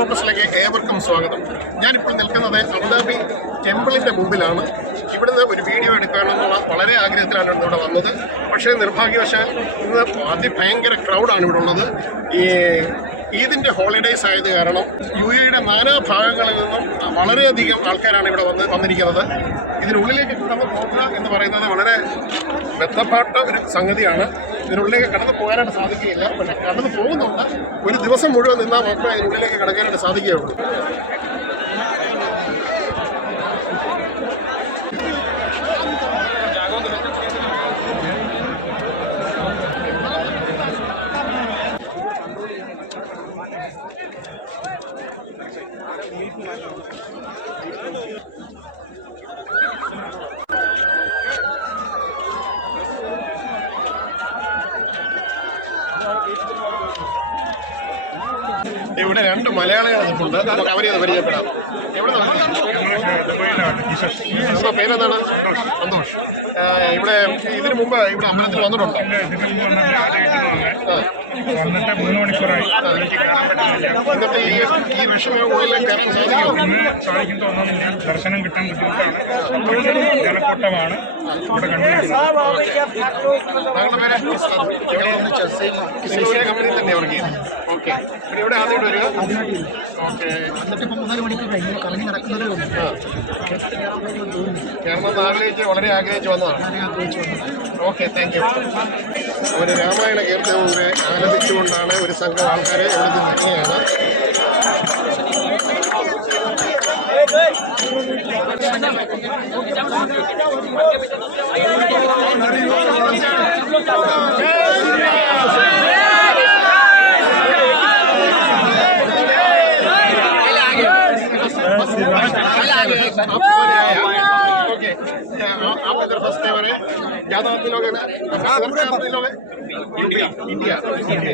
ഏവർക്കും സ്വാഗതം. ഞാനിപ്പോൾ നിൽക്കുന്നത് അബുദാബി ടെമ്പിളിന്റെ മുമ്പിലാണ്. ഇവിടുന്ന് ഒരു വീഡിയോ എടുക്കാനെന്നുള്ള വളരെ ആഗ്രഹത്തിലാണ് ഇവിടെ വന്നത്. പക്ഷേ നിർഭാഗ്യവശാൽ ഇന്ന് അതിഭയങ്കര ക്രൗഡാണ് ഇവിടെ ഉള്ളത്. ഈ ഈദിന്റെ ഹോളിഡേയ്സ് ആയത് കാരണം യു എയുടെ നാനാ ഭാഗങ്ങളിൽ നിന്നും വളരെയധികം ആൾക്കാരാണ് ഇവിടെ വന്ന് വന്നിരിക്കുന്നത്. ഇതിനുള്ളിലേക്ക് കടന്നു പോകുക എന്ന് പറയുന്നത് വളരെ ബന്ധപ്പെട്ട ഒരു സംഗതിയാണ്. ഇതിനുള്ളിലേക്ക് കടന്നു പോകാനായിട്ട് സാധിക്കുകയില്ല. പക്ഷേ കടന്നു പോകുന്നുണ്ട്. ഒരു ദിവസം മുഴുവൻ നിന്നാൽ മാത്രമേ ഇതിനുള്ളിലേക്ക് കടക്കാനായിട്ട് സാധിക്കുകയുള്ളൂ. ഇവിടെ രണ്ട് നിൽപ്പുണ്ട് നമുക്ക് അവരെ പരിചയപ്പെടാം. എവിടെ നിങ്ങളുടെ പേരെന്താണ്? സന്തോഷ്. ഇവിടെ ഇതിനു മുമ്പ് ഇവിടെ അമ്പലത്തിൽ വന്നിട്ടുണ്ട്. വന്നിട്ട് മൂന്ന് മണിക്കൂറായി. എന്നിട്ട് ഈ ഈ വിഷമം ഉള്ളിലേക്ക് കയറാൻ ഇന്ന് സാധിക്കും തോന്നുന്നില്ല ദർശനം കിട്ടാൻ ബുദ്ധിമുട്ടാണ്. ജനക്കൂട്ടമാണ് ഇവിടെ കണ്ടുവരുന്നത് താങ്കളുടെ പേര് ചെസ്സിയ കമ്പനി തന്നെ വർക്ക് ചെയ്യുന്നത്. ഓക്കെ. ഇവിടെ ആദ്യമായിട്ട് വരിക? കഴിഞ്ഞു കറങ്ങി കേരളം ആഗ്രഹിച്ച് വളരെ ആഗ്രഹിച്ച് വന്നതാണ്. ഓക്കെ താങ്ക് യു ഒരു രാമായണ കീർത്തനെ ആരംഭിച്ചുകൊണ്ടാണ് ഒരു സംഘം ആൾക്കാരെ ഇവിടെ നിൽക്കുകയാണ് ओके आप इधर फंसते हो रहे ज़्यादा आदमी लोग हैं ना आदमी लोग इंडिया। इंडिया ओके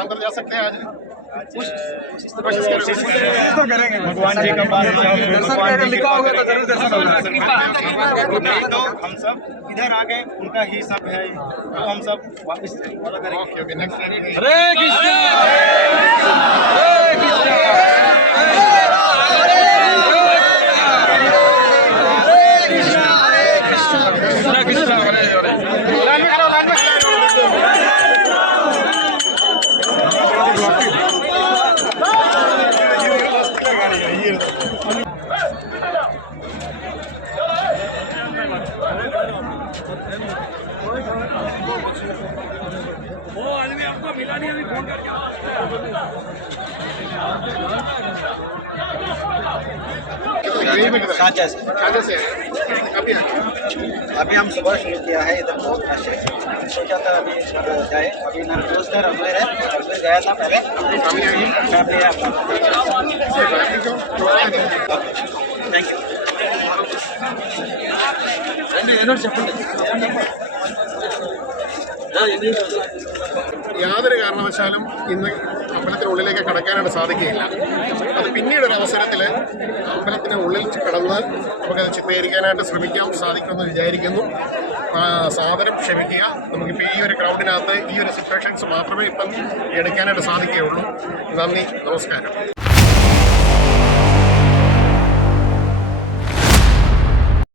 आंध्र जा सकते हैं आज। कोशिश करेंगे भगवान जी का दर्शन लिखा होगा तो ज़रूर दर्शन नहीं तो हम सब इधर आ गए उनका ही सब है। तो हम सब वापस फॉलो करेंगे ओके ओके नेक्स्ट साझा से कहाँ से अभी आए अभी हम सुबह शुरू किया है इधर बहुत रश है सोचा था अभी इधर जाए अभी मेरा दोस्त है अजमेर है अजमेर गया था पहले फैमिली आई फैमिली है अपना फैमिली को थैंक यू യാതൊരു കാരണവശാലും ഇന്ന് അമ്പലത്തിനുള്ളിലേക്ക് കടക്കാനായിട്ട് സാധിക്കുകയില്ല. അത് പിന്നീട് ഒരു അവസരത്തിൽ അമ്പലത്തിന് ഉള്ളിൽ കടന്ന് നമുക്കത് ചിത്രീകരിക്കാനായിട്ട് ശ്രമിക്കാം സാധിക്കുമെന്ന് വിചാരിക്കുന്നു. സാധനം ക്ഷമിക്കുക. നമുക്കിപ്പോൾ ഈ ഒരു ക്രൗഡിനകത്ത് ഈ ഒരു സിറ്റുവേഷൻസ് മാത്രമേ ഇപ്പം എടുക്കാനായിട്ട് സാധിക്കുകയുള്ളൂ. നന്ദി നമസ്കാരം.